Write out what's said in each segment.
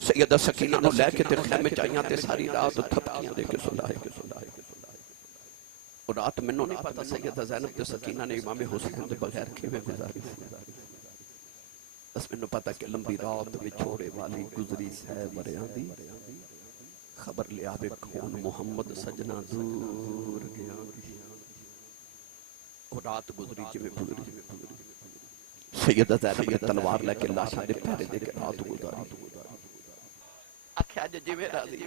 سیدہ سکینہ نو لے کے تے خیمے چاہیاں تے ساری رات تھپکیاں دے کے سلائے اور رات منو نہیں پتا سیدہ زینب تے سکینہ نے امام حسین دے بغیر کیویں گزاری بس منو پتا کہ لمبی رات میں چھوڑے والی گزری سہ مریاں دی خبر لے آوے کون محمد سجنہ دور گیا اور رات گزری جویں گزری سیدہ زینب نے تلوار لے کے لاشاں دے پیرے دے کے رات گزاری آکھیا جی میں راضی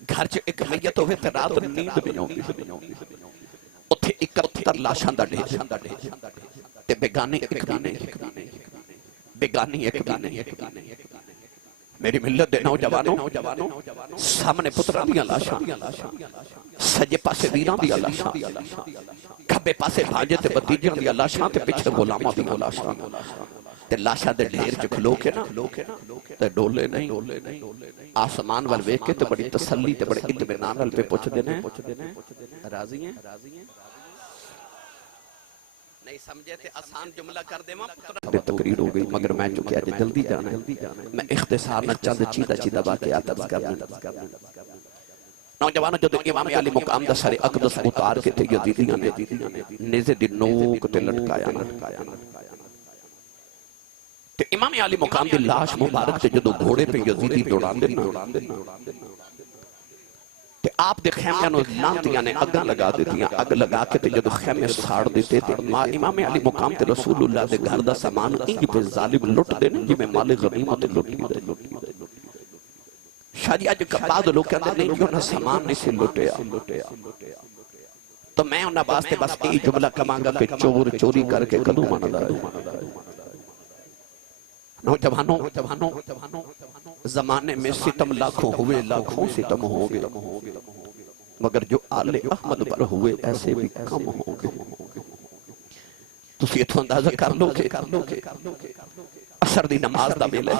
گھر چ ایک میت ہوئے تے رات نیند میں آؤندی اوتھے 71 لاشاں دا ڈھیر تے بیگانے ایک بھی نہیں بیگانی ایک بھی نہیں میری ملت دے نوجوانوں سامنے پتراں دیاں لاشاں سجے پاسے ویراں دیاں لاشاں کھبے پاسے بھاجے تے بھتیجیاں دیاں لاشاں تے پیچھے غلاماں دیاں لاشاں تے لاشاں دے ڈھیر چ کھلو کے نا تے ڈولے نہیں آسمان وال ویکھ کے تے بڑی تسلی تے بڑے اطمینان نال پہ پوچھ دینے راضی ہیں نہیں سمجھے تے آسان جملہ کر دے ماں تقریر ہو گئی مگر میں چکے آج جلدی جانا ہے میں اختصار نہ چند چیدہ واقعات عرض کرنا نوجوانوں جو امام علی مقام دا سارے اقدس اتار کے تھے یزیدیاں نے نیزے دی نوک تے لٹکایا تے امام علی مقام دی لاش مبارک تے جدو گھوڑے پہ یزیدی دوڑان دینا تے آپ دے خیمیاں نو لانتیاں نے اگاں لگا دیتیاں اگ لگا کے تے جدو خیمے ساڑ دیتے تے امام علی مقام تے رسول اللہ دے گھر دا سامان انج پہ ظالم لٹ دے جی میں مال غنیمت لٹی دے شاہ جی آج بعض لوگ کہتے ہیں نہیں جو نہ سامان نہیں سے لٹیا تو میں انہاں باستے بس ای جملہ کمانگا کہ چور چوری کر کے کدو مانا لائے نوجوانوں زمانے میں ستم لاکھوں ہوئے لاکھوں ستم ہو گئے مگر جو آل احمد پر ہوئے ایسے بھی کم ہو گئے تو سیتھو اندازہ کر لو کہ اثر دی نماز دا بیلے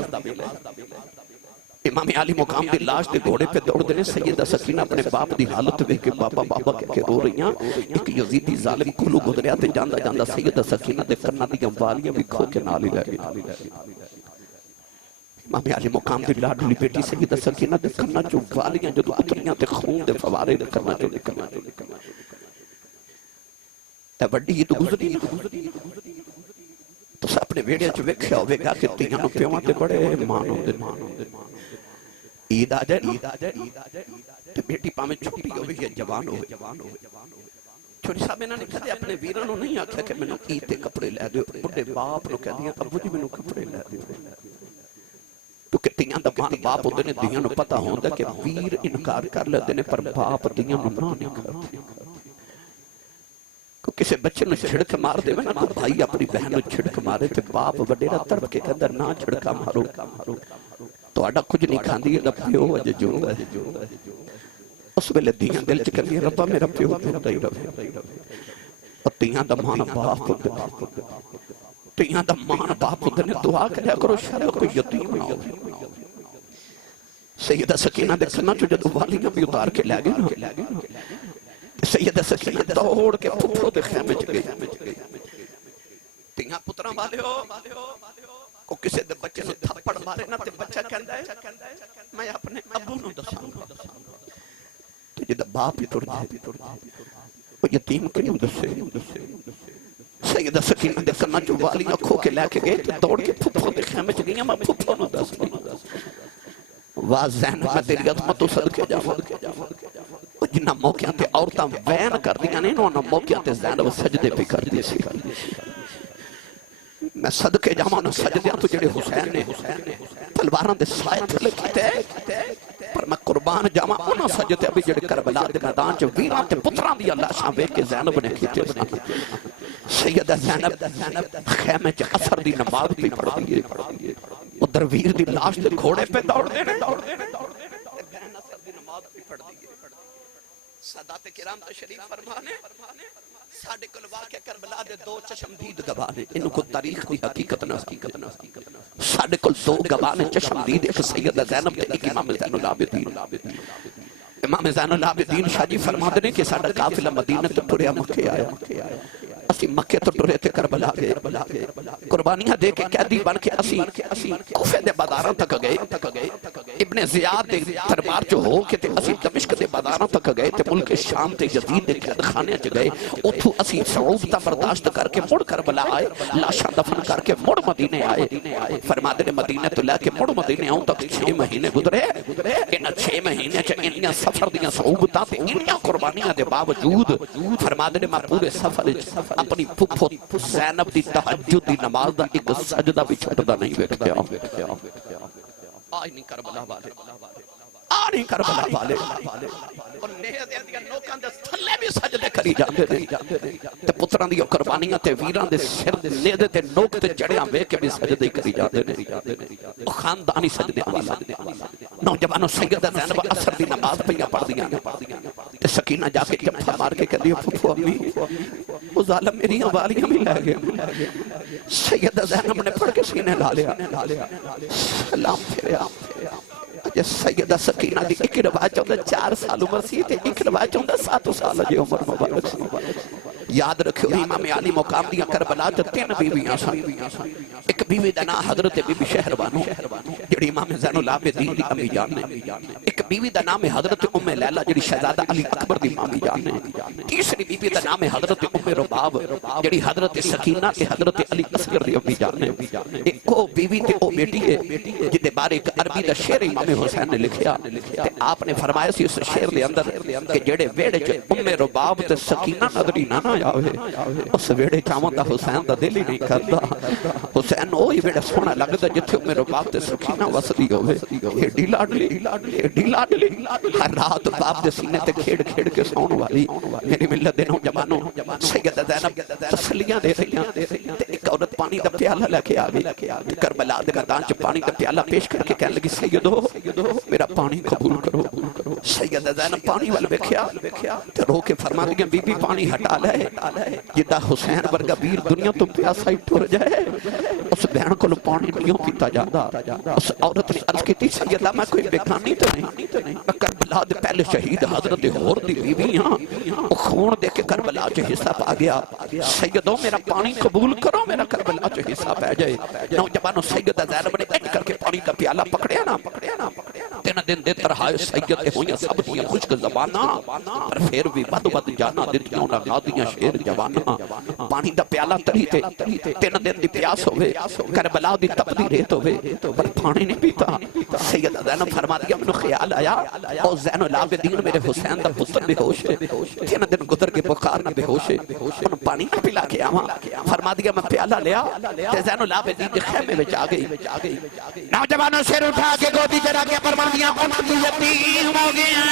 امام علی مقام دی لاش دے گھوڑے پہ دوڑ دینے سیدہ سکینہ اپنے باپ دی حالت میں کہ بابا بابا کہہ کے رو رہی ہیں ایک یزیدی ظالم کلو گزریا تے جاندہ سیدہ سکینہ دے کرنا دی والیاں بھی کھو کے نالی لگے امام علی مقام دی لاڈلی بیٹی سیدہ سکینہ دے کرنا جو والیاں جو اتریاں تے خون دے فوارے دے کرنا جو نکلنا تے وڈی ہی تو گزری تو اپنے ویڑے جو ویکھیا ہوئے گا کہ تیانو پیوان تے بڑے مانو دے عید آ جائے تے بیٹی پامیں چھوٹی ہوئے یا جوان ہوئے چھوٹی صاحب انہوں نے کہا دے اپنے ویرانوں نہیں آکھا کہ میں نے عید تے کپڑے لے دے بڑے باپ نو کہہ دیا ابو جی میں نے کپڑے لے دے تو کہ تیان دا مان باپ ہوتے نے دیاں نو پتا ہوندہ کہ ویر انکار کر لے دینے پر باپ دیاں نو نہ نہیں کرتے کو کسے بچے نو چھڑک مار دے میں نا بھائی اپنی بہن نو چھڑک مارے تے باپ وڈیرا ترب کے اندر نہ چھڑکا مارو تو آڈا کچھ نہیں کھان دیئے رب پیو وجہ جو اس ویلے دیاں دل چکر دیا ربا میرا پیو پیو دائی رہے اور دیاں دا مانا باپ ہوتے دیاں دا مانا باپ ہوتے نے دعا کریا کرو شرع کو یتیم نہ ہو سیدہ سکینہ دے سنا جو جدو والیاں بھی اتار کے لے گئے سیدہ سکینہ دوڑ کے پھوپھو دے خیمے چ گئی تیاں پتران والے ہو کو کسے دے بچے سے تھپڑ مارے نا تے بچہ کہندا ہے میں اپنے ابو نو دساں تے جدا باپ ہی ٹر جائے وہ یتیم کیوں دسے سیدہ سکینہ دے کرنا جو والیاں کھو کے لے کے گئے تے دوڑ کے پھوپھو دے خیمے چ گئی میں پھوپھو نو دس واہ زین میں تیری عظمت تو صدقے جاواں جنہ موقعہ تے عورتاں وین کر دیا نہیں انہوں نے موقعہ تے زینب سجدے پہ کر دی سی میں صدقے جاواں سجدیاں تو جڑے حسین نے تلواراں دے سائے تھلے کیتے پر میں قربان جاواں انہاں سجدے ابھی جڑے کربلا دے میدان چ ویراں تے پتراں دی لاشاں ویکھ کے زینب نے کیتے سیدہ زینب خیمے چ اثر دی نماز پہ پڑھ دیے ادھر ویر دی لاش دے گھوڑے پہ دوڑ دینے بہن اثر دی نماز پہ پڑھ دیے سادات کرام تشریف فرمانے ساڑھے کل واقع کربلا دے دو چشمدید گوانے انہوں کو تاریخ دی حقیقت نہ ساڑھے کل دو گوانے چشمدید ایک سیدہ زینب تے ایک امام زین العابدین امام زین العابدین شاہ جی فرما دینے کہ ساڑھا قافلہ مدینہ تے ٹریا مکے آیا اسی مکے تو ٹرے تے کربلا گئے قربانیاں دے کے قیدی بن کے اسی کوفے دے بازاراں تک گئے ابن زیاد دے دربار چ ہو کے تے اسی دمشق دے بازاراں تک گئے تے ملک شام تے یزید دے قید خانے چ گئے اتھوں اسی صعوبتاں برداشت کر کے مڑ کربلا آئے لاشاں دفن کر کے مڑ مدینے آئے فرماتے نے مدینے تو لے کے مڑ مدینے آؤں تک 6 مہینے گزرے ان 6 مہینے چ انیاں سفر دیاں صعوبتاں تے انیاں قربانیاں دے باوجود فرماتے نے میں پورے سفر اپنی پھپھو زینب دی تہجد دی نماز دا ایک سجدہ بھی چھٹدا نہیں ویکھیا آج نہیں کربلا والے آنی کربلا والے اور نیہ دے دیا نوکاں دے تھلے بھی سجدے کری جاندے نے تے پتران دی قربانیاں تے ویران دے سر دے نیہ دے تے نوک تے جڑیاں وے کے بھی سجدے کری جاندے نے خاندانی سجدے والا نوجوانوں سیدہ زینب اثر دی نماز پہ پڑھ دیا تے سکینہ جا کے جمفہ مار کے کہہ دیا پھپھو امی وہ ظالم میری والیاں بھی لے گئے سیدہ زینب نے پڑھ کے سینے لا لیا سلام پھریا جس سیدہ سکینہ دی ایک روایت چاہتا 4 سال عمر سی تے ایک روایت چاہتا 7 سال جے عمر مبارک سی یاد رکھو امام علی مقام دیا کربلا تے 3 بیویاں سن ایک بیوی دا نام حضرت بی بی شہربانو جڑی امام زین العابدین دی امی جان نے ایک بیوی دا نام حضرت ام لیلہ جڑی شہزادہ علی اکبر دی مامی جان نے تیسری بیوی دا نام حضرت ام رباب جڑی حضرت سکینہ تے حضرت علی اصغر دی امی جان نے ایک کو بیوی تے او بیٹی ہے جدے بارے ایک عربی دا شعر امام حسین نے لکھیا تے آپ نے فرمایا سی اس شعر دے اندر کہ جڑے ویڑے چ ام رباب تے سکینہ نظری نہ آوے اس ویڑے چاون دا حسین دا دل ہی نہیں کردا حسین اوہی ویڑا سونا لگدا جتھے ام رباب تے سکینہ وسدی ہوے ایڈی لاڈلی ہر رات باپ دے سینے تے کھیڑ کے سون والی میری ملت دے نوجوانوں سیدہ زینب تسلیاں دے رہیاں تے ایک عورت پانی دا پیالہ لے کے آ گئی کربلا دے میدان چ پانی دا پیالہ پیش کر کے کہنے لگی سیدو میرا پانی قبول کرو سیدہ زینب پانی وال ویکھیا تے رو کے فرما دیا بی بی پانی ہٹا لے جدا حسین ورگا ویر دنیا تو پیاسا ہی ٹر جائے اس بہن کو پانی نہیں پیتا جاتا اس عورت نے عرض کی تھی سیدہ میں کوئی بیگانی تو نہیں میں کربلا دے پہلے شہید حضرت ہور دی بیوی ہاں وہ خون دے کے کربلا چ حصہ پا گیا سیدو میرا پانی قبول کرو میرا کربلا چ حصہ پہ جائے نوجوانوں سیدہ زینب نے اٹھ کر کے پانی کا پیالہ پکڑیا نا 3 دن دے ترہائے سیدے ہوئیں سب دیاں خشک زبانہ پر پھر بھی بد جانا دتیاں نہ گادیاں شیر جوانا پانی دا پیالہ تری تے 3 دن دی پیاس ہوئے کربلا دی تپدی ریت ہوئے پر پانی نہیں پیتا سیدہ زینب فرما دیا منو خیال آیا او زین العابدین میرے حسین دا پتر بے ہوش ہے 3 دن گزر کے بخار نہ بے ہوش ہے انہوں پانی نہ پلا کے آواں فرما دیا میں پیالہ لیا تے زین العابدین دے خیمے وچ آ گئی نوجوانوں سر اٹھا کے گودی چرا کے فرما دیا تو یتیم ہو گیا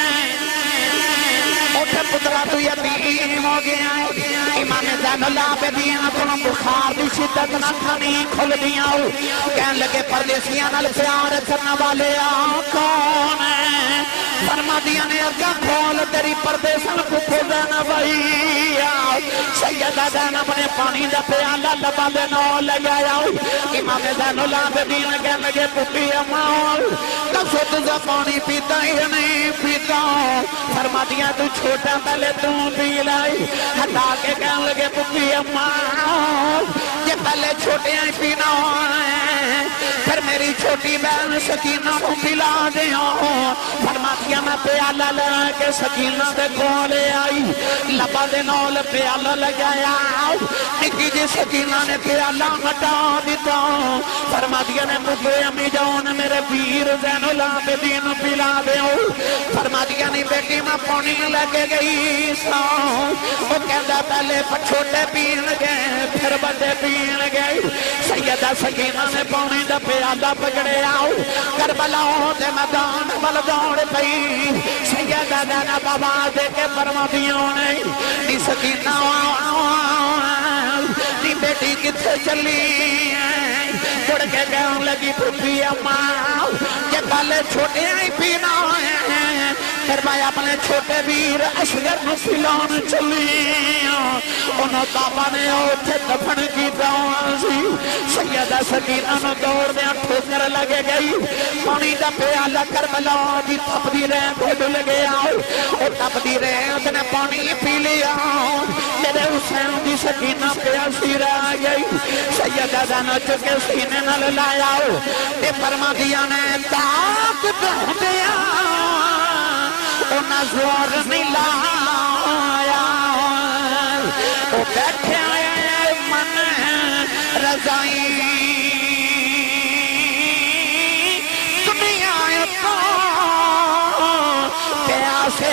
اٹھے پترا تو یتیم ہو گیا امام زین العابدین کو بخار دی شدت نہ کھانی کھل دیا کہنے لگے پردیسیاں نال پیار کرنے والے کون ہے فرما دیا نے اگا کھول تیری پردیسن کو کھولا نہ بھائی سیدہ زینب نے پانی دا پیالہ لبا دے نو لگایا امام زین العابدین کہنے لگے پٹی اماؤ کسو تجھا پانی پیتا ہی نہیں پیتا فرما دیا تو چھوٹا پہلے تو پی لائی ہٹا کے کہنے لگے پٹی اماؤ یہ پہلے چھوٹے ہی پینا ہے پھر میری چھوٹی بہن سکینہ کو پلا دیا فرما دیا میں پیالہ لے کے سکینہ دے کھولے آئی لبا دے نول پیالہ لگایا نکی جی سکینہ نے پیالہ ہٹا دیتا فرما دیا نے مجھے امی جان میرے پیر زین العابدین پلا دے فرما دیا نہیں بیٹی میں پانی لے کے گئی سا وہ کہتا پہلے چھوٹے پین گئے پھر بڑے پین گئے سیدہ سکینہ نے پانی دا پیالہ پکڑے آؤ کربلا دے میدان بل دوڑ پئی سیدہ زینب آواز دے کے فرما دیا نی سکینہ نی بیٹی کتھے چلی پڑ کے کہنے لگی پھوپھی اماں یہ پہلے چھوٹے ہی پینا ہے پھر میں اپنے چھوٹے ویر اصغر نو سلان چلی انہوں بابا نے اوٹھے دفن کی دعوان سی سیدہ سکینہ نو دوڑ دیا ٹھوکر لگے گئی پانی دا پیالہ کربلا دی تپ دی رہن کو ڈل گیا او تپ دی رہن نے پانی پی لیا میرے حسین دی سکینہ پیاسی رہ گئی سیدہ دانا چکے سینے نل لایا اے فرما دیا نے طاقت دیا انہاں زور نہیں لایا او بیٹھے آئے من رضائی دنیا تو پیاسے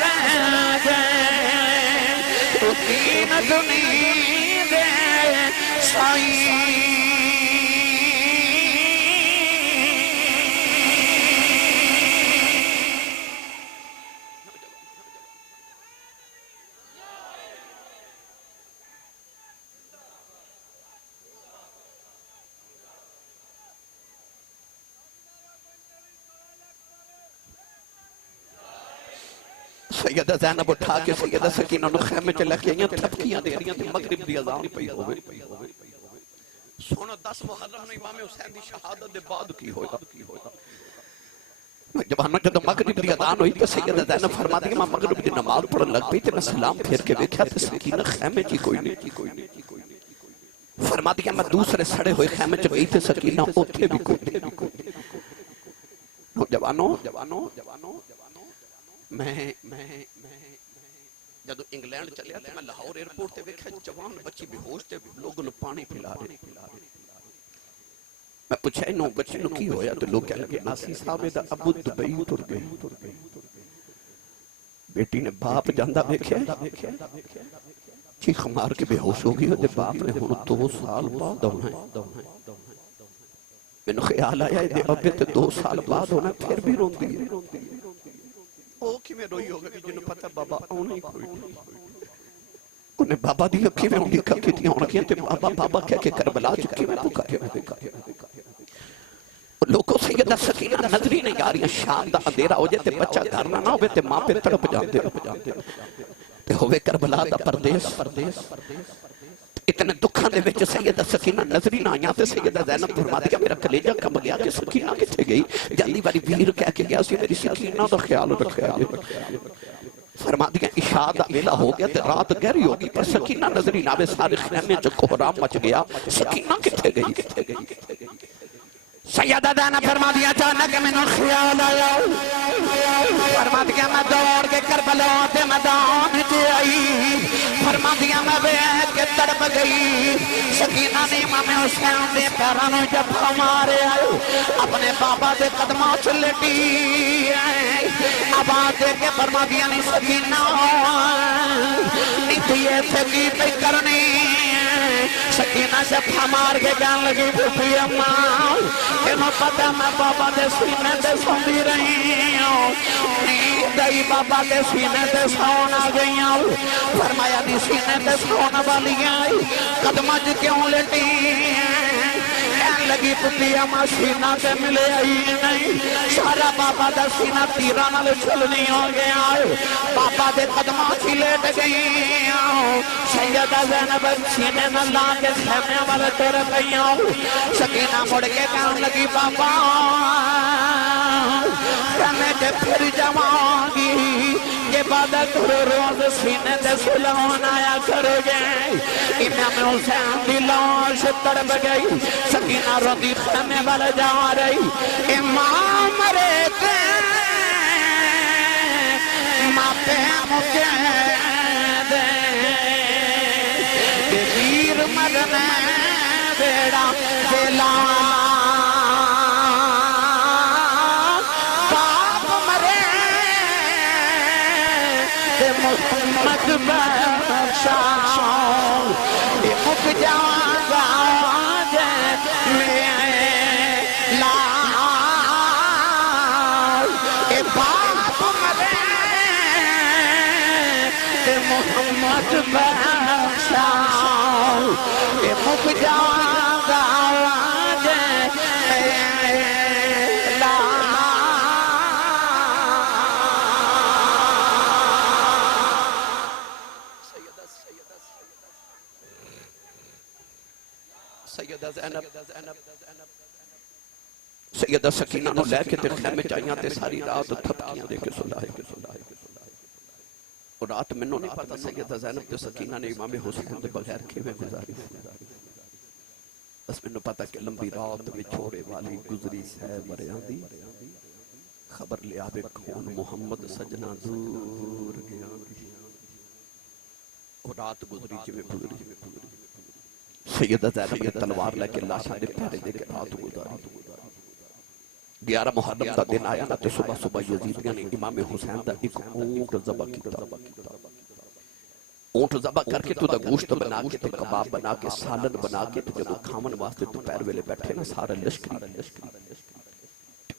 رہ گئے تو تین دنیا دے سائی سیدہ زینب اٹھا کے سیدہ سکینہ نو خیمے چلے کے یہاں تھپکیاں دے رہی ہیں تو مغرب دی اذان پئی ہوئے سونا 10 محرم نے امام حسین دی شہادت دے بعد کی ہوئے جب جدو مغرب دی اذان ہوئی تو سیدہ زینب فرما دی کہ میں مغرب دی نماز پڑھن لگ پئی تے میں سلام پھیر کے دیکھا تے سکینہ خیمے چی کوئی نہیں فرما دی کہ میں دوسرے سڑے ہوئے خیمے چ گئی تے سکینہ اوتھے بھی کوئی نہیں جوانو میں جدو انگلینڈ چلیا تھے میں لاہور ایئرپورٹ تے دیکھا جوان بچی بے ہوش تے لوگوں نے پانی پلا رہے میں پوچھا انہوں بچی نو کی ہویا تو لوگ کہہ لگے آسی صاحب دا ابو دبئی تر گئی بیٹی نے باپ جاندہ دیکھا چیخ مار کے بے ہوش ہو گئی دے باپ نے ہونو 2 سال بعد ہونا ہے میں نے خیال آیا دے ابے تے 2 سال بعد ہونا پھر بھی رون دی وہ کی میں روئی ہوگا جنہوں پتہ بابا آنے کوئی انہیں بابا دی اکھی میں انہیں کب کی تھی آنے کیا تے بابا کہہ کے کربلا چکی میں پکا کے لوگوں سیدہ سکینہ نظری نہیں آ رہی ہیں شام دا اندھیرا ہو جائے تے بچہ گھرنا نہ ہوئے تے ماں پہ تڑپ جاتے تے ہوئے کربلا دا پردیس اتنے دکھاں دے وچ سیدہ سکینہ نظری نہ آیا تے سیدہ زینب فرما دیا میرا کلیجہ کم گیا کہ سکینہ کتے گئی جلدی باری ویر کہہ کے گیا سی میری سکینہ دا خیال رکھا فرما دیا عشاء دا ویلا ہو گیا تے رات گہری ہوگی پر سکینہ نظری نہ آوے سارے خیمے جو کوہرام مچ گیا سکینہ کتے گئی سیدہ دانا فرما دیا اچانک میں نے خیال آیا فرما دیا میں دوڑ کے کربلا تے میدان چ آئی فرما دیا میں بیٹھ کے تڑپ گئی سکینہ نے امام حسین دے پیراں نوں جفا مارے اپنے بابا دے قدماں چ لٹی آواز دے کے فرما دیا نہیں سکینہ نہیں تھی ایتھے کی پئی کرنی سکینہ سے پھامار کے جان لگی پھوپھی اماں انہوں پتہ میں بابا دے سینے دے سوندی رہی ہوں نیند آئی بابا دے سینے دے سونا گئی ہوں فرمایا دی سینے دے سونا والی آئی قدمہ جو کیوں لٹی کہن لگی پھوپھی اماں سینہ تے ملے آئی نہیں سارا بابا دا سینہ تیرہ نال چھلنی ہو گیا بابا دے قدمہ کی لیٹ گئی ہوں سیدہ زینب سینے نہ لا کے خیمے والے تیرے گئی ہوں سکینہ مڑ کے کہن لگی بابا خیمے کے پھر جوانگی یہ عبادت روز سینے دے سلون آیا کرو گے امام حسین دی لاش تڑپ گئی سکینہ روی خیمے والے جا رہی امام رہتے ماپے مکے دے ویر مرنے بیڑا دلا باپ مرے تے محمد بخشا مک جاگا جے میلا اے باپ مرے تے محمد بخشا مک جاگا جے میلا سیدہ سکینہ نو لے کے تے خیمے چاہیاں تے ساری رات تھپکیاں دے کے سلائے اور رات منو نہیں پتا سیدہ زینب تے سکینہ نے امام حسین دے بغیر کھیوے گزاری بس منو پتا کہ لمبی رات میں چھوڑے والی گزری سہ مریاں دی خبر لے آوے کون محمد سجنہ دور گیا اور رات گزری جی میں گزری سیدہ زینب نے تلوار لے کے لاشاں دے پیرے دے کے رات گزاری 11 محرم دا دن آیا نا تے صبح صبح یزیدیاں نے امام حسین دا ایک اونٹ ذبح کیتا اونٹ ذبح کر کے تو دا گوشت بنا کے تے کباب بنا کے سالن بنا کے تے جدو کھامن واسطے تو پیر ویلے بیٹھے نا سارا لشکری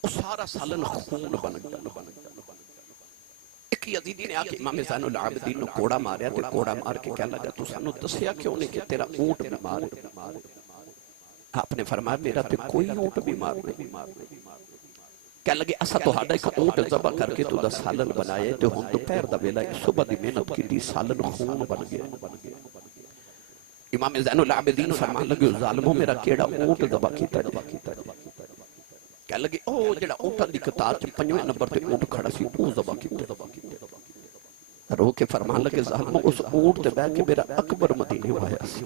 وہ سارا سالن خون بن گیا ایک یزیدی نے آکے امام زین العابدین نے کوڑا ماریا تے کوڑا مار کے کہنے لگا تو سانو دسیا کیوں نہیں کہ تیرا اونٹ بیمار ہے آپ نے فرمایا میرا تے کوئی اونٹ بیمار نہیں کہنے لگے اسا تو ہاڑا ایک اونٹ ذبح کر کے تو دا سالن بنائے تے ہن تو پیر دا ویلا صبح دی محنت کی دی سالن خون بن گیا امام زین العابدین فرمان لگے ظالموں میرا کیڑا اونٹ ذبح کیتا کہنے لگے او جڑا اونٹاں دی قطار چ 5ویں نمبر تے اونٹ کھڑا سی او ذبح کیتا رو کے فرمان لگے ظالموں اس اونٹ تے بیٹھ کے میرا اکبر مدینے ہویا سی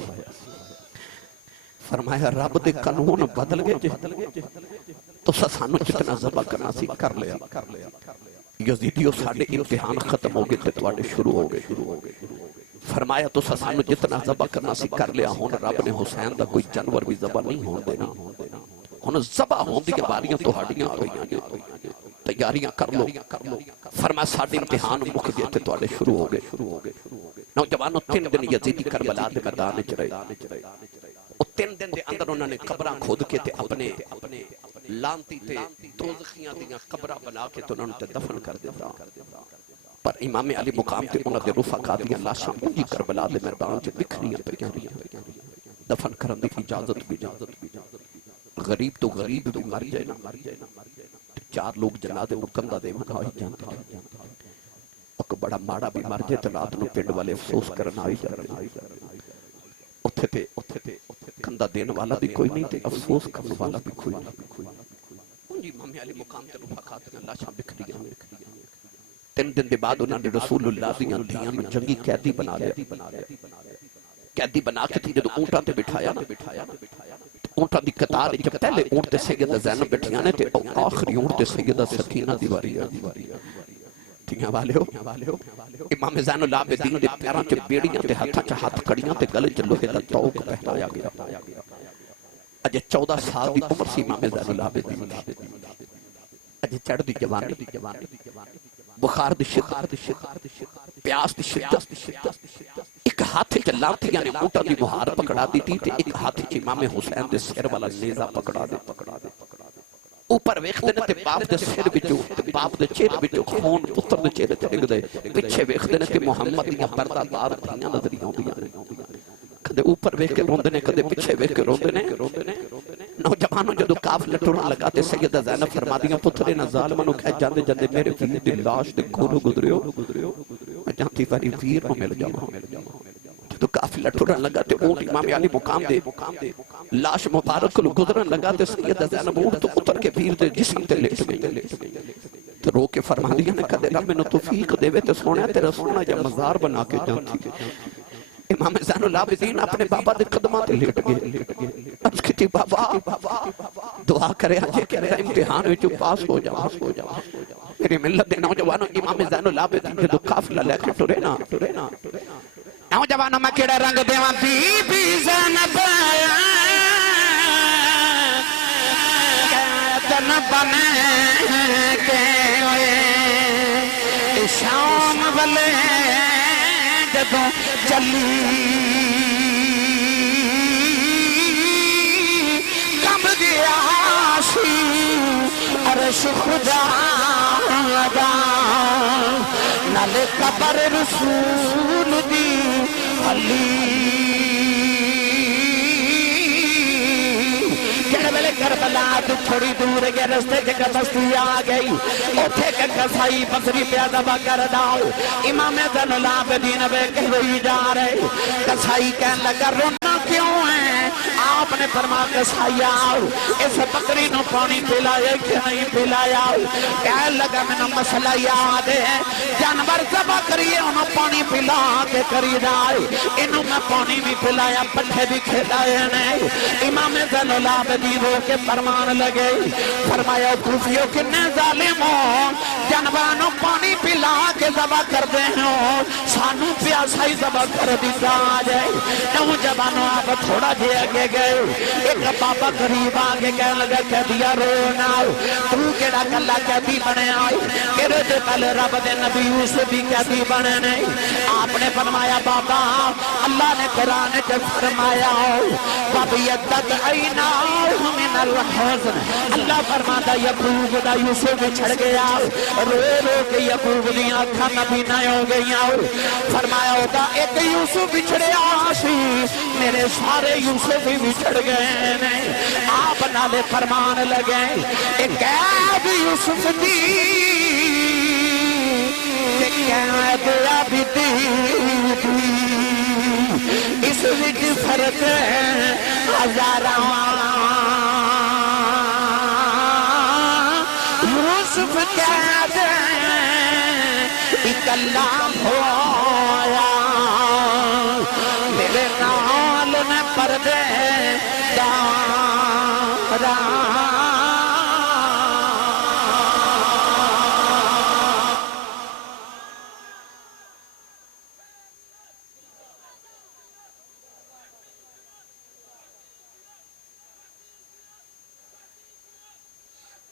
فرمایا رب دے قانون بدل گئے تو سانو جتنا ذبح کرنا سی کر لیا یزیدیو ساڑے امتحان ختم ہو گئے تے تواڈے شروع ہو گئے فرمایا تو سانو جتنا ذبح کرنا سی کر لیا ہن رب نے حسین دا کوئی جانور بھی ذبح نہیں ہون دینا ہن ذبح ہون دی باریاں تہاڈیاں آ گئیاں تیاریاں کر لو فرمایا ساڈے امتحان مک گئے تے تواڈے شروع ہو گئے نوجوانوں 3 دن یزیدی کربلا دے میدان وچ رہے اور 3 دن دے اندر انہوں نے قبراں کھود کے تے اپنے لانتی تے دوزخیاں دیاں قبراں بنا کے تو انہوں نے دفن کر دیتا پر امام علی مقام تے انہوں نے رفقا دیاں لاشاں انجی کربلا دے میدان چ بکھریاں پہ دفن کرن دی اجازت بھی غریب تو غریب بھی مر جائے نا 4 لوگ جنازے حکم دا دے من آئی جانتے اور بڑا ماڑا بھی مر جائے تو رات نو پنڈ والے افسوس کرنا آئی جاتے اتھے تے کندہ دین والا بھی کوئی نہیں تے افسوس کرنے والا بھی کوئی نہیں انجی امام علی مقام تے رفقات نے لاشاں بکھریاں 3 دن دے بعد انہوں نے رسول اللہ دیاں دھیاں میں جنگی قیدی بنا لیا قیدی بنا کے تھی جدو اونٹاں تے بٹھایا نا اونٹاں دی قطار جب پہلے اونٹ تے سیدہ زینب بٹھیاں نے تے آخری اونٹ تے سیدہ سکینہ دیواری تھیاں والے ہو امام زین العابدین دے پیراں چ بیڑیاں تے ہتھاں چ ہاتھ کڑیاں تے گلے چ لوہے دا توق پہنایا گیا اجے 14 سال دی عمر سی امام زین العابدین اجے چڑھ دی جوانی بخار دی شدت پیاس دی شدت ایک ہاتھ چ لاٹھیاں نے اونٹاں دی مہار پکڑا دی تے ایک ہاتھ چ امام حسین دے سر والا نیزہ پکڑا دے اوپر ویکھدے نے تے باپ دے سر وچوں تے باپ دے چہرے وچوں خون پتر دے چہرے تے ڈگدے پیچھے ویکھدے نے تے محمد دیاں پردہ دھیاں نظر آوندیاں نے کدے اوپر ویکھ کے روندے نے کدے پیچھے ویکھ کے روندے نے نوجوانوں جدو قافلہ ٹرن لگا تے سیدہ زینب فرمادیاں پترے نہ ظالماں نو کہہ جاندے جاندے میرے ویر دی لاش دے کولوں گزریو میں جانتی واری ویر نو مل جاواں جدو قافلہ ٹرن لگا تے اونٹ امام علی مقام دے لاش مبارک نو گزرن لگا تے سیدہ زینب اونٹ تو اتر کے ویر دے جسم تے لیٹ گئی تے رو کے فرمادیاں نے کدے رب مینوں توفیق دیوے تے سونے تیرا سونا جا مزار بنا کے جانتی امام زین العابدین اپنے بابا دے قدماں تے لیٹ گئے عرض کیتی بابا دعا کرے آجے کہ میرا امتحان وچوں پاس ہو جاواں میری ملت دے نوجوانوں امام زین العابدین جدو قافلہ لے کے ٹرے نا نوجوانوں میں کیڑا رنگ دیواں بی بی زینب کہتن بنے کے ہوئے شام والے جدوں چلی کب گیا سی عرش خدا دا نالے قبر رسول دی علی کربلا تو تھوڑی دور گئے رستے جگہ بستی آ گئی اوتھے کہ کسائی بکری پیا ذبح کر داؤ امام زین العابدین وے کہ وہی جا رہے کسائی کہنے لگا رونا کیوں ہے آپ نے فرما کے سایا اس بکری نو پانی پلایا کہ نہیں پلایا کہہ لگا میں مسئلہ یاد ہے جانور ذبح کریے انہوں پانی پلا کے کری جائے انہوں میں پانی بھی پلایا پٹھے بھی کھلائے نہیں امام زین العابدین ہو کے فرمان لگے فرمایا کوفیوں کنے ظالموں جانوروں پانی پلا کے ذبح کر دے ہوں سانو پیاسا ہی ذبح کر دیتا آجائے نوجوانوں آپ تھوڑا جے آگے گئے ایک بابا قریب آگے کہنے لگا کہہ دیا رونا تو کیڑا کلا کہتی بنے آئی کہہ دے پہلے رب دے نبی یوسف بھی کہتی بنے نہیں آپ نے فرمایا بابا اللہ نے قرآن کے فرمایا وَبِيَدَّتْ عَيْنَاهُ مِنَ الْحُزْنِ اللہ فرماتا یعقوب دا یوسف چھڑ گیا رو رو کے یعقوب دی آنکھاں نبینا ہو گئیاں فرمایا ہوتا ایک یوسف بچھڑے آشی میرے سارے یوسف بھی بچھڑ گئے نہیں آپ نالے فرمان لگے ایک قید یوسف دی ایک قید عبدی اس وچ فرق ہزاراں یوسف قید اکلا ہویا میرے نال میں پردے دارا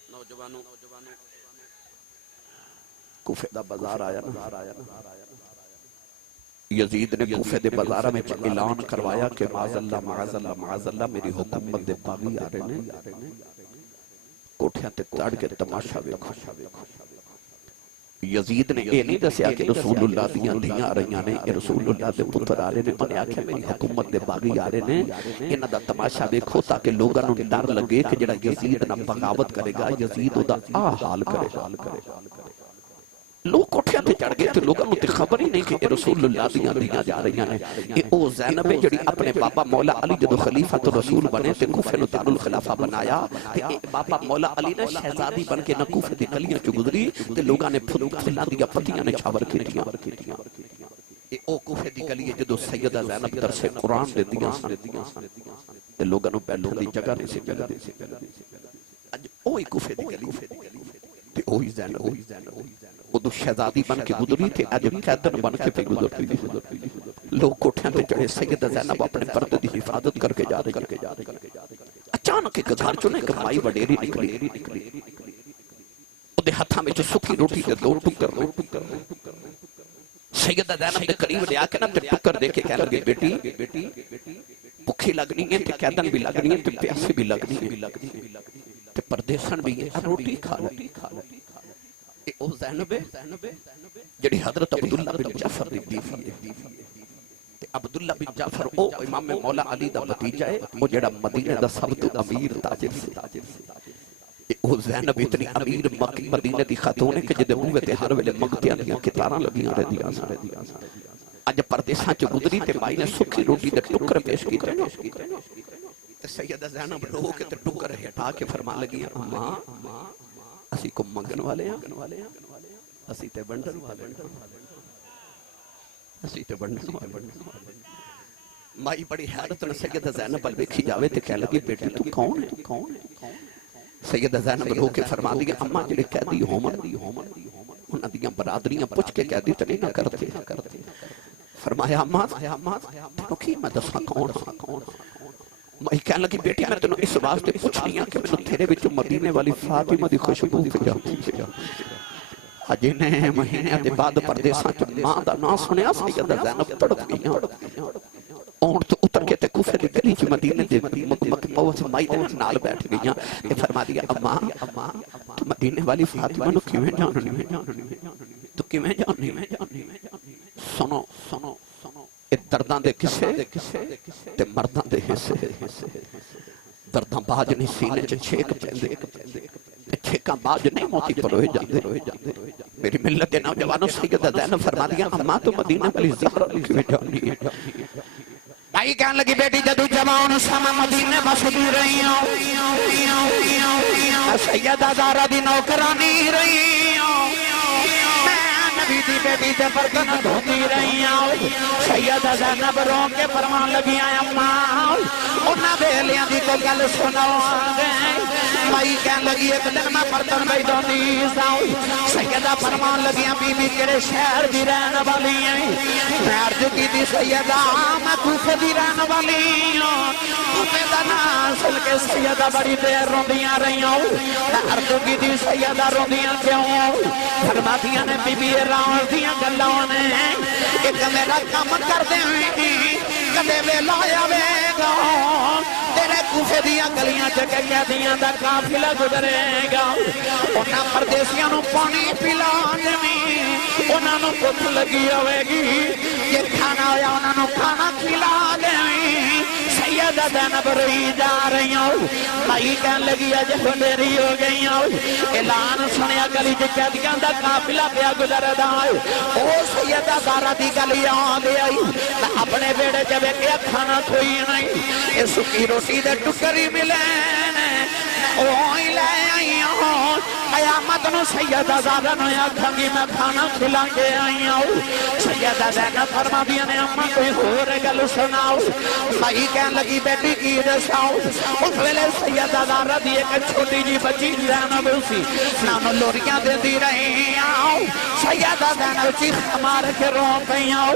نوجوانوں کوفے دا بازار آیا نا یزید نے کوفے دے بازارہ میں اعلان کروایا کہ معاذ اللہ میری حکومت دے باغی آ رہے ہیں کوٹھیاں تے تڑ کے تماشا ویکھو یزید نے یہ نہیں دسیا کہ رسول اللہ دیاں دیاں آ رہیاں نے یہ رسول اللہ دے پتر آ رہے نے انہیں آکھیا میری حکومت دے باغی آ رہے نے انہاں دا تماشا ویکھو تاکہ لوگاں نوں ڈر لگے کہ جڑا یزید نہ بغاوت کرے گا یزید دا حال کرے گا لوگ کوٹھیاں تے چڑھ گئے تھے لوگاں نوں تے خبر ہی نہیں کہ اے رسول اللہ دیاں دیاں جا رہی ہیں اے او زینب جڑی اپنے بابا مولا علی جدو خلیفہ تو رسول بنے تے کوفے نو دارالخلافہ بنایا تے اے بابا مولا علی نے شہزادی بن کے نہ کوفے دی گلیاں چ گزری تے لوگاں نے پھلاں دیاں پتیاں نے چھاور کیتیاں اے او کوفے دی گلی جدو سیدہ زینب درس قرآن دیندیاں سن تے لوگاں نوں بیٹھن دی جگہ نہیں سی ملدی اج اوہی کوفے دی گلی تے اوہی زینب ادو شہزادی بن کے گزری تھے اج قیدن بن کے پہ گزرتی تھی لوگ کوٹھیاں تے چڑھے سیدہ زینب اپنے پردے دی حفاظت کر کے جا رہے اچانک ایک گھر چوں ایک مائی وڈیری نکلی اودے ہتھاں وچ سکی روٹی دے دو ٹکر سیدہ زینب دے قریب لے آ کے نا تے ٹکر دے کے کہہ لگے بیٹی بھوکھی لگنی ہے تے قیدن بھی لگنی ہے تے پیاسے بھی لگنی ہے تے پردیسن بھی ہے روٹی کھا لو او زینب جڑی حضرت عبداللہ بن جعفر دی بیوی ہے عبداللہ بن جعفر او امام مولا علی دا بھتیجا ہے وہ جڑا مدینہ دا سب تو امیر تاجر سے او زینب اتنی امیر مدینہ دی خاتون ہے کہ جدے منہ تے ہر ویلے منگتیاں دیاں کتاراں لگیاں رہدیاں اج پردیساں چ گزری تے مائی نے سکی روٹی دے ٹکر پیش کیتے تے سیدہ زینب رو کے تے ٹکر ہٹا کے فرما لگی اماں اسی کو منگن والے ہیں اسی تے بنڈن والے مائی بڑی حیرت نے سیدہ زینب بل ویکھی جاوے تے کہہ لگی بیٹی تو کون ہے سیدہ زینب رو کے فرما دیا اماں جڑے قیدی ہومن انہاں دیاں برادریاں پوچھ کے قیدی تے نہیں نہ کرتے فرمایا اماں تینوں کی میں دساں کون میں کہنے لگی بیٹی میں تینوں اس واسطے پوچھنی ہے کہ میں تیرے وچوں مدینے والی فاطمہ دی خوشبو پجاتی اجے نے مہینے دے بعد پردیساں چ ماں دا نام سنیا سیدہ زینب تڑپ گئیاں اون تو اتر کے تے کوفے دی گلی چ مدینے دے موت مائی دے نال بیٹھ گئیاں تے فرما دیا اماں تو مدینے والی فاطمہ نو کیویں جاننی سنو درداں دے کسے تے مرداں دے حصے درداں باج نہیں سینے چ چھیک پیندے چھیکاں باج نہیں موتی پروئے جاندے میری ملت دے نوجوانوں سیدہ زینب فرما دیا اماں تو مدینہ والی زہرا کیویں جاننی ہے مائی کہن لگی بیٹی جدو جوان سما مدینے بسدی رہی سیدہ زہرا دی نوکرانی رہی نبی دی بیٹی تے برتن دھوتی رہی سیدہ زینب رو کے فرمان لگی اماں انہاں بیلیاں دی کو گل سناؤ مائی کہن لگی ایک دن میں برتن بھائی دھوتی سیدہ فرمان لگی بی بی کیڑے شہر دی رہن والی ہیں میں عرض کی دی سیدہ میں کوفے دی رہن والی کوفے دا نام سن کے سیدہ بڑی دیر روندیاں رہی میں عرض کی دی سیدہ روندیاں کیوں فرماتیاں نے بی بی راؤں دیاں گلاں نے ایک میرا کام کر دے کدے ویلا آوے گا تیرے کوفے دیاں گلیاں چکے گیا دیاں دا قافلہ گزرے گا انہاں پردیسیاں نو پانی پلا دیں انہاں نو بھوک لگی ہوئے گی یہ کھانا ہویا انہاں نو کھانا کھلا دیں سیدہ زینب رہی جا رہی ہوں مائی کہن لگی اجہ میری ہو گئی ہوں اعلان سنیا گلی چکے دیاں دا قافلہ پیا گزر دا او سیدہ زہرا دی گلی آن دے آئی میں اپنے بیڑے جبے کیا کھانا کوئی نہیں اس کی روٹی دے ٹکری ملے اوہی لے آئی ہوں قیامت نو سیدہ زہرا نو یا کھنگی میں کھانا کھلا کے آئی ہوں سیدہ زینب فرما دیا نے اماں کوئی ہو رہے گل سناؤ مائی کہن لگی بیٹی کی رساؤ اس ویلے سیدہ زہرا دی ایک چھوٹی جی بچی زینب اسی نانو لوریاں دے دی رہی آؤ سیدہ زینب چیخ ہمارے کے رو پہی آؤ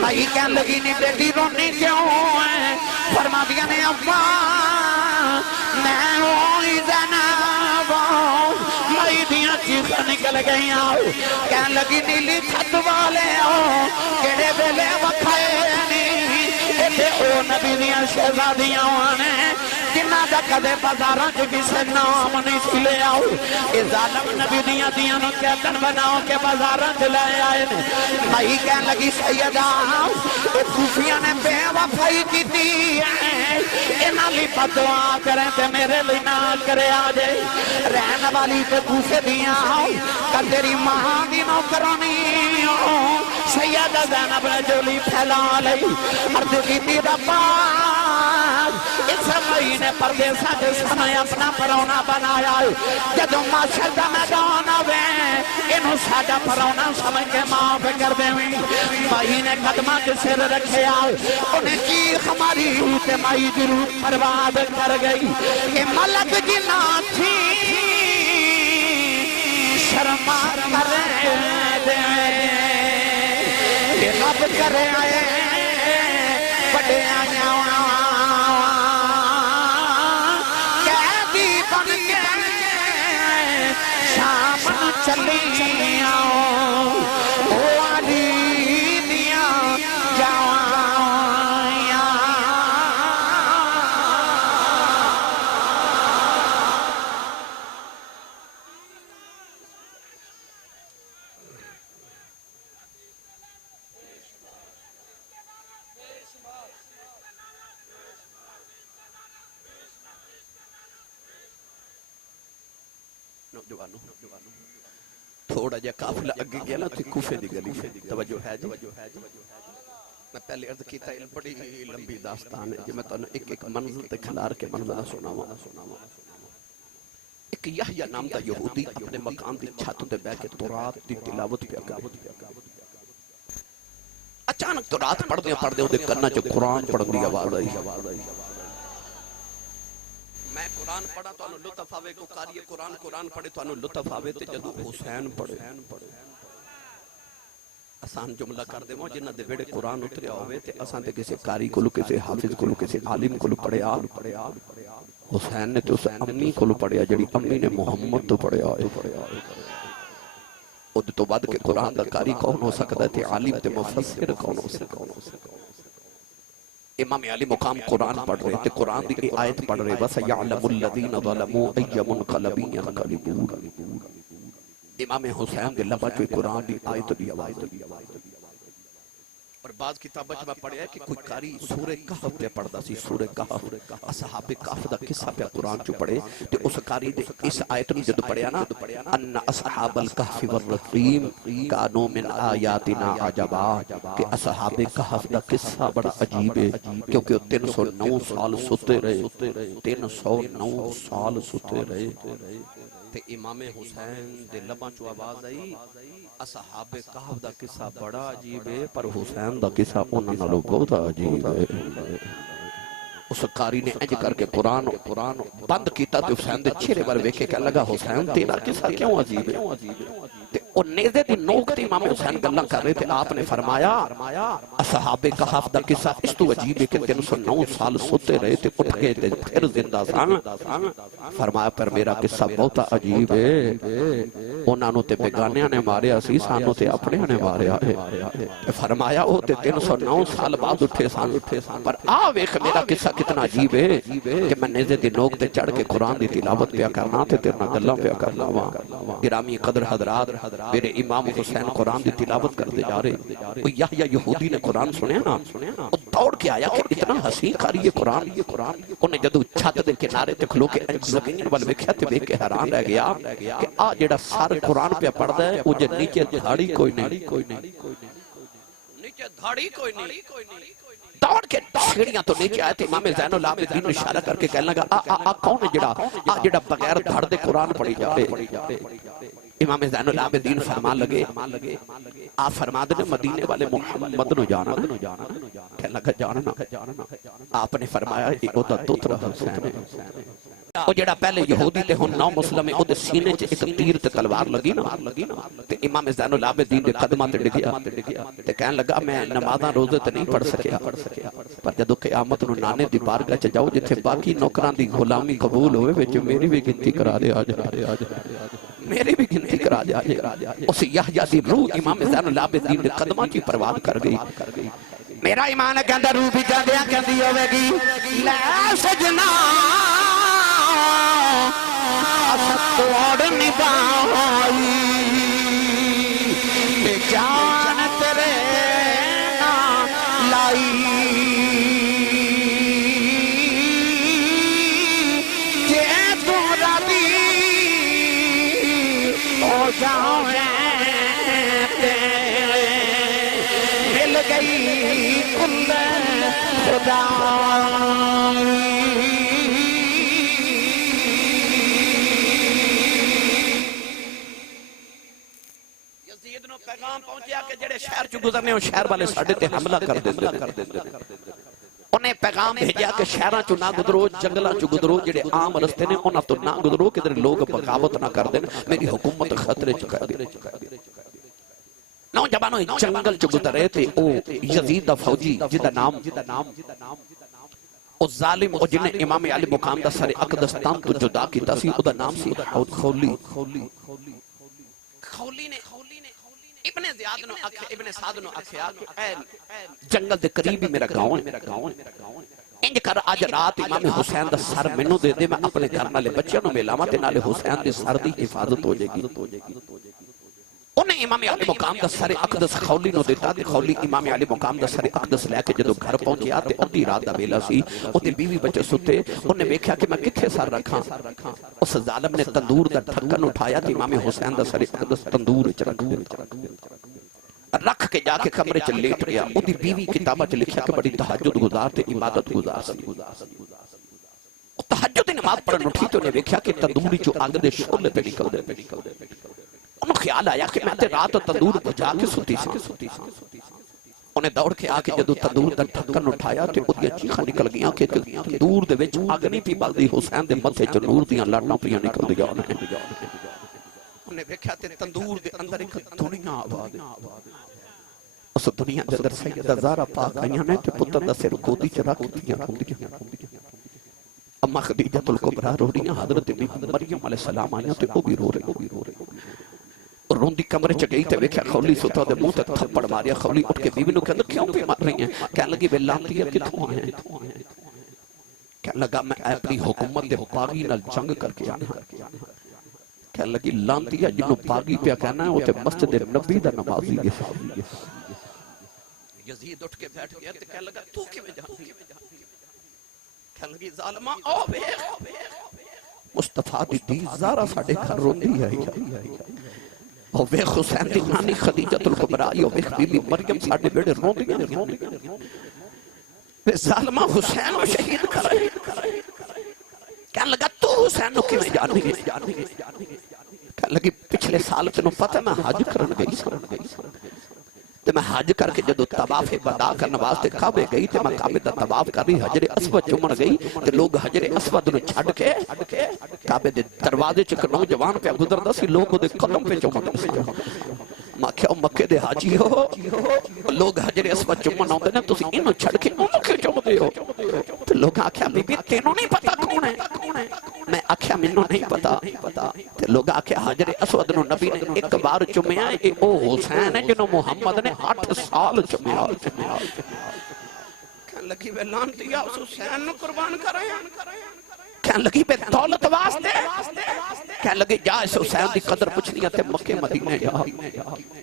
مائی کہن لگی نہیں بیٹی رونی کیوں ہے فرما دیا نے اماں میں ہوئی زینب مائی دیاں چیخ نکل گئی آؤ کہن لگی نیلی چھت والے آؤ کیڑے بیلے وکھائے نہیں ایتے او نبی دیاں شہزادیاں آنے جنہ دا کدے بازاراں جو کسے نام نہیں سلے آؤ اے ظالم نبی دیاں دیاں نو کہتن بناؤ کہ بازاراں جلائے آئے نے مائی کہن لگی سیدہ اے کوفیاں نے بے وفائی کی دی انہاں لی بدعا کریں تے میرے لی نہ کرے آجے رہن والی تے کوفے دیاں کر تیری ماں دی نوکرانی سیدہ زینب نے جولی پھیلا لئی عرض کی تی ربا اس مہینے پردیسہ کے سمے اپنا پرونا بنایا جدو معاشر دا میدان آوے انہوں ساڑا پرونا سمجھ کے معاف کر دیں مہینے قدمہ کے سر رکھے آئے انہیں چیخ ہماری تے مائی دی روح پرواد کر گئی کہ ملک جنا تھی شرما کرے دے کہ رب کرے آئے بڑے آیا چلی آؤ او علی دیاں جوائیاں نوجوانوں تھوڑا جا قافلہ اگے گیا نا تھی کوفے دی گلی توجہ ہے جی میں پہلے عرض کیتا ہے بڑی لمبی داستان ہے جی میں تو ایک ایک منزل تے کھلار کے منزلہ سناوا ایک یحییٰ نام دا یہودی اپنے مقام دی چھت تے بیٹھ کے تورات دی تلاوت پہ کر اچانک تورات پڑھ دے دے کرنا جو قرآن پڑھ دی آواز آئی میں قرآن پڑھا تو انہوں لطف آوے کو قاری قرآن پڑھے تو انہوں لطف آوے تے جدو حسین پڑھے آسان جملہ کر دے مو جنہ دے بیڑے قرآن اتریا ہوئے تے آسان دے کسی قاری کلو کسی حافظ کلو کسی عالم کلو پڑھے حسین نے تو اسے امی کلو پڑھیا جڑی امی نے محمد تو پڑھیا ادھ تو بعد کے قرآن دا قاری کون ہو سکتا تے عالم تے مفسر کون ہو سکتا امام علی مقام قرآن پڑھ رہے تھے قرآن دی آیت پڑھ رہے وَسَيَعْلَمُ الَّذِينَ ظَلَمُوا أَيَّ مُنْقَلَبٍ يَنْقَلِبُونَ امام حسین دے لبا چوئی قرآن دی آیت دی آواز اور بعض کتابوں میں پڑھیا ہے کہ کوئی قاری سورہ کہف پہ پڑھدا سی، سورہ کہف اصحاب کہف دا قصہ پہ قرآن چ پڑھے تے اس قاری دے اس آیت نو جدوں پڑھیا نا ان اصحاب الکہف والرقیم کانوا من آیاتنا عجبا کہ اصحاب کہف دا قصہ بڑا عجیب ہے کیونکہ 309 سال ستے رہے، 309 سال ستے رہے تے امام حسین دے لباں چو آواز آئی اصحاب کہف دا قصہ بڑا عجیب ہے پر حسین دا قصہ انہاں نالوں بہت عجیب ہے۔ اس قاری نے انج کر کے قرآن بند کیتا تے حسین دے چہرے پر ویکھے کہ لگا حسین تیرا قصہ کیوں عجیب ہے؟ تے او نیزے دی نوک تے امام حسین گلاں کر رہے تھے، آپ نے فرمایا اصحاب کہف دا قصہ اس تو عجیب ہے کہ 309 سال سوتے رہے تے اٹھ گئے تے پھر زندہ سن۔ فرمایا پر میرا قصہ بہت عجیب ہے، انہاں نوں تے بیگانیاں نے ماریا سی، سانوں تے اپنے نے ماریا ہے۔ فرمایا او تے 309 سال بعد اٹھے سن، پر آ ویکھ میرا قصہ کتنا عجیب ہے کہ میں نیزے دی نوک تے چڑھ کے قرآن دی تلاوت پیا کرنا تے تیرے نال گلاں پیا کرنا وا۔ گرامی قدر حضرات، میرے امام حسین قرآن دی تلاوت کرتے جا رہے، وہ یحییٰ یہودی نے قرآن سنیا نا، وہ دوڑ کے آیا کہ اتنا حسین قاری یہ قرآن، انہیں جدو چھت دے کنارے تے کھلو کے زمین وال ویکھیا تے ویکھ کے حیران رہ گیا کہ آ جڑا سر قرآن پہ پڑھدا ہے او جے نیچے دھاڑی کوئی نہیں، نیچے دھاڑی کوئی نہیں۔ دوڑ کے سیڑھیاں تو نیچے آئے تھے، امام زین العابدین اشارہ کر کے کہنے لگا کون ہے جڑا بغیر دھڑ دے قرآن پڑھی جا رہے؟ امام زین العابدین فرمان لگے، آپ فرما دے مدینے والے محمد نو جانا، کہنے لگا جانا۔ آپ نے فرمایا او دا دوترا حسین ہے۔ او جڑا پہلے یہودی تے ہن نو مسلم ہے، او دے سینے چ ایک تیر تے تلوار لگی نا تے امام زین العابدین دے قدماں تے ڈگیا تے کہن لگا میں نمازاں روزے تے نہیں پڑھ سکیا، پر جدو قیامت نو نانے دی بارگاہ چ جاؤ جتھے باقی نوکراں دی غلامی قبول ہوئے وچ میری بھی گنتی کرا دے، میری بھی گنتی کرا دے۔ اس یحییٰ دی روح امام زین العابدین دے قدماں چ پرواز کر گئی۔ میرا ایمان ہے کہندا روح بھی جاندیاں کہندی ہوے گی لے سجنا توڑ نبھائی جان تیرے نام لائی، جے تو ربی ہو جاؤں مل گئی کل خدا۔ پیغام پہنچیا کہ جڑے شہر چ گزرنے ہو شہر والے ساڈے تے حملہ کر دیندے، انہیں پیغام بھیجیا کہ شہراں چ نہ گزرو، جنگلاں چ گزرو، جڑے عام رستے نے انہاں تو نہ گزرو کہ لوگ بغاوت نہ کر دین، میری حکومت خطرے چ کر دے۔ نوجوانوں جنگل چ گزرے تے او یزید دا فوجی جدا نام او ظالم او جن نے امام علی مقام دا سر اقدس تام تو جدا کیتا سی، او دا نام سی خولی نے ابن زیاد نو اکھے، ابن سعد نو اکھیا کہ اے جنگل دے قریب ہی میرا گاؤں ہے، انج کر آج رات امام حسین دا سر مینوں دے دے، میں اپنے گھر نالے بچیاں نو ملاواں تے نالے حسین دے سر دی حفاظت ہو جائے گی۔ انہیں امام علی مقام دا سر اقدس خولی نو دیتا تے خولی امام علی مقام دا سر اقدس لے کے جدو گھر پہنچیا تے ادھی رات دا ویلا سی، اوتے بیوی بچے ستے، انہیں ویکھیا کہ میں کتھے سر رکھاں، اس ظالم نے تندور دا ڈھکن اٹھایا تے امام حسین دا سر اقدس تندور وچ رکھ کے جا کے کمرے چ لیٹ گیا۔ اودی بیوی کتاباں چ لکھیا کہ بڑی تہجد گزار تے عبادت گزار سی۔ تہجد نماز پڑھن اٹھی تے انہیں ویکھیا کہ تندور چوں اگ دے شعلے پہ نکل دے، انہوں خیال آیا کہ میں تے رات تندور بجا کے ستی سی۔ انہیں دوڑ کے آ کے جدو تندور دا ڈھکن اٹھایا تے اودیاں چیخاں نکل گیاں کہ تندور دے وچ اگ نہیں پی بلدی، حسین دے متھے چ نور دیاں لاڑاں پیاں نکل دیاں۔ انہیں ویکھیا تے تندور دے اندر ایک دنیا آباد ہے، اس دنیا دے اندر سیدہ زہرا پاک آئیاں نے تے پتر دا سر گودی چ رکھ دیاں روندیاں، اما خدیجہ الکبریٰ رو رہی ہیں، حضرت مریم علیہ السلام آئیاں تے وہ بھی رو رہے، روندی کمرے چ گئی تے ویکھیا خولی ستا دے منہ تے تھپڑ ماریا۔ خولی اٹھ کے بیوی نو کہندا کیوں پہ مار رہی ہیں؟ کہنے لگی بے لانتی ہے کتھوں آئے ہیں؟ کہنے لگا میں اپنی حکومت دے باغی نال جنگ کر کے آنا۔ کہنے لگی لانتی ہے جنوں باغی پہ کہنا ہے وہ تے مسجد نبی دا نمازی ہے۔ یزید اٹھ کے بیٹھ گیا تے کہنے لگا تو کیویں جانی کہنے لگی ظالمہ او ویکھ مصطفیٰ دی دی زارا ساڈے گھر روندی آئی او ویکھ حسین دی نانی خدیجۃ الکبریٰ او ویکھ بی بی مریم ساڈے بیڑے روندیاں وے ظالمہ حسین کو شہید کرے کہنے لگا تو حسین نو کیویں جانی کہنے لگی پچھلے سال تینوں پتہ میں حج کرن گئی تے میں حج کر کے جدو طواف ودا کرنے واسطے کعبے گئی تے میں کعبے دا طواف کر رہی حجر اسود چومن گئی تے لوگ حجر اسود نو چھڈ کے کعبے دے دروازے چ نوجوان پہ گزردا سی لوگ اودے قدم پہ چومن سی میں کہیا مکے دے حاجی ہو لوگ حجر اسود چومن آندے نے تسی اینو چھڈ کے اونوں کیوں چومدے ہو تے لوگ آکھیا بی بی تینوں نہیں پتہ کون ہے میں آکھیا مینوں نہیں پتہ تے لوگ آکھیا حجر اسود نو نبی نے ایک بار چومیا اے او حسین ہے جنوں محمد نے 8 سال چومیا کہنے لگی وے لعنتیا اس حسین نو قربان کرایا کہنے لگی بے دولت واسطے کہنے لگی جا اس حسین دی قدر پوچھنی تے مکے مدینے جا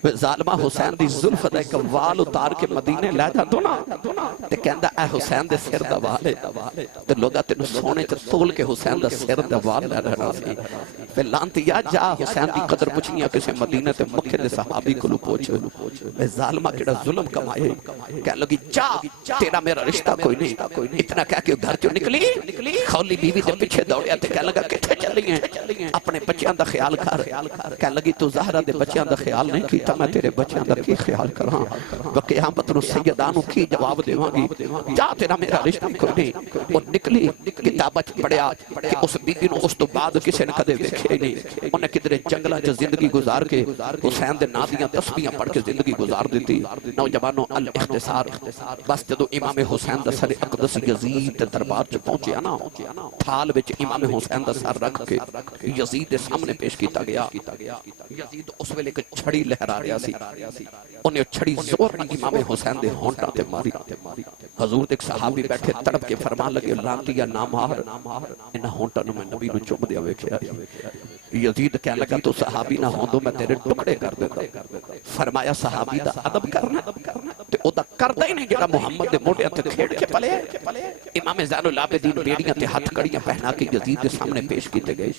وے ظالمہ حسین دی زلف دا ایک وال اتار کے مدینے لے جا دو نا تے کہندا اے حسین دے سر دا وال ہے تے لوگا تینوں سونے تے تول کے حسین دا سر دا وال لے رہنا سی وے لعنتیا جا حسین دی قدر پوچھنی کسے مدینے تے مکے دے صحابی کولوں پوچھ وے ظالمہ کیڑا ظلم کمائے کہنے لگی جا تیرا میرا رشتہ کوئی نہیں اتنا کہہ کے گھر چوں نکلی خولی بیوی دے پیچھے دوڑیا تے کہنے لگا کتھے چلی ہیں اپنے بچیاں دا خیال کر کہنے لگی تو زہرہ دے بچیاں دا خیال نہیں کیتا میں تیرے بچیاں دا کی خیال کراں وقیامت نو سیدانو کی جواب دیواں گی جا تیرا میرا رشتہ کوئی نہیں وہ نکلی کتابت پڑھیا کہ اس بیوی نو اس تو بعد کسی نے کدے ویکھے نہیں انہیں کدھر جنگلاں چ زندگی گزار کے حسین دے نادیاں تسبیحاں پڑھ کے زندگی گزار دیتی نوجوانوں الاختصار بس جدو امام حسین دا سر اقدس یزید دے دربار چ پہنچیا نا تھال وچ امام حسین دا سر رکھ کے یزید دے سامنے پیش کیتا گیا یزید اس ویلے ایک چھڑی لہرا رہا سی انہیں چھڑی زور نال امام حسین دے ہونٹاں تے ماری حضور ایک صحابی بیٹھے تڑپ کے فرمان لگے لعنتیا نہ مار انہاں ہونٹاں نوں میں نبی نوں چوم دیا ویکھیا یزید کہنے لگا تو صحابی نہ ہوندو میں تیرے ٹکڑے کر دیتا فرمایا صحابی دا ادب کرنا تے او دا کردا ہی نہیں جڑا محمد دے موڈیاں تے کھیڑ کے پلے امام زین العابدین بیڑیاں تے ہتھ کڑیاں پہنا کے یزید دے سامنے پیش کیتے گئے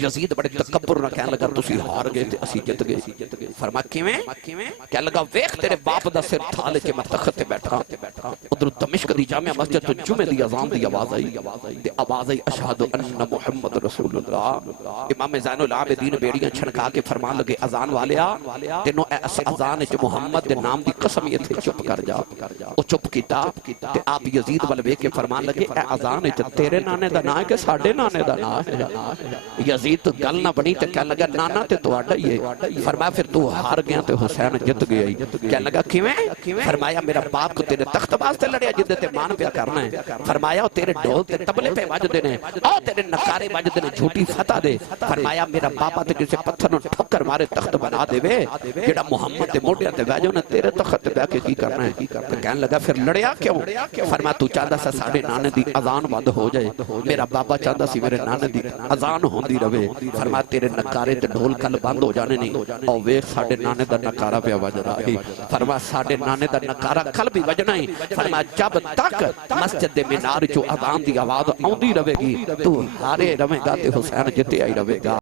یزید بڑے تکبر نال کہنے لگا تسی ہار گئے تے اسی جت گئے فرمایا کیویں کہنے لگا ویکھ تیرے باپ دا سر تھال کے میں تخت تے بیٹھا ادھر دمشق دی جامع مسجد تو جمعے دی اذان دی آواز آئی تے آواز آئی اشہد ان محمد رسول اللہ امام زین العابدین بیڑیاں چھڑکا کے فرمان لگے اذان والیا تینوں اس اذان وچ محمد دے نام دی قسم ایتھے چپ کر جا او چپ کیتا تے آپ یزید ول ویکھ کے فرمان لگے اے اذان وچ تیرے نانے دا نام ہے کہ ساڈے نانے دا نام ہے یزید تو گل نہ بنی تے کہنے لگا نانا تے تہاڈا ہی ہے فرمایا پھر تو ہار گیا تے حسین جت گیا کہنے لگا کیویں فرمایا میرا باپ کو تیرے تخت واسطے لڑیا جدے تے مان پیا کرنا ہے فرمایا تیرے ڈھول تے تبلے پہ وجدے نے او تیرے نکارے وجدے نے جھوٹی فتح دے فرمایا میرا بابا تے کسے پتھر نو ٹھکر مارے تخت بنا دے وے جڑا محمد دے موڈیاں تے بیجو نے تیرے تخت تے بیٹھ کے کی کرنا ہے کہنے لگا پھر لڑیا کیوں فرمایا تو چاہندا سا ساڈے نانے دی اذان بند ہو جائے میرا بابا چاہندا سی میرے نانے دی اذان ہوندی رہے فرمایا تیرے نکارے تے ڈھول کل بند ہو جانے نہیں او ویکھ ساڈے نانے دا نکارا پیا وج رہا ہے فرمایا ساڈے نانے دا نکارا کل بھی وجنا ہی فرمایا جب تک مسجد دے مینار چوں اذان دی آواز آوندی رہے گی تو ہارے رہے گا تے حسین جتے آئی رہے گا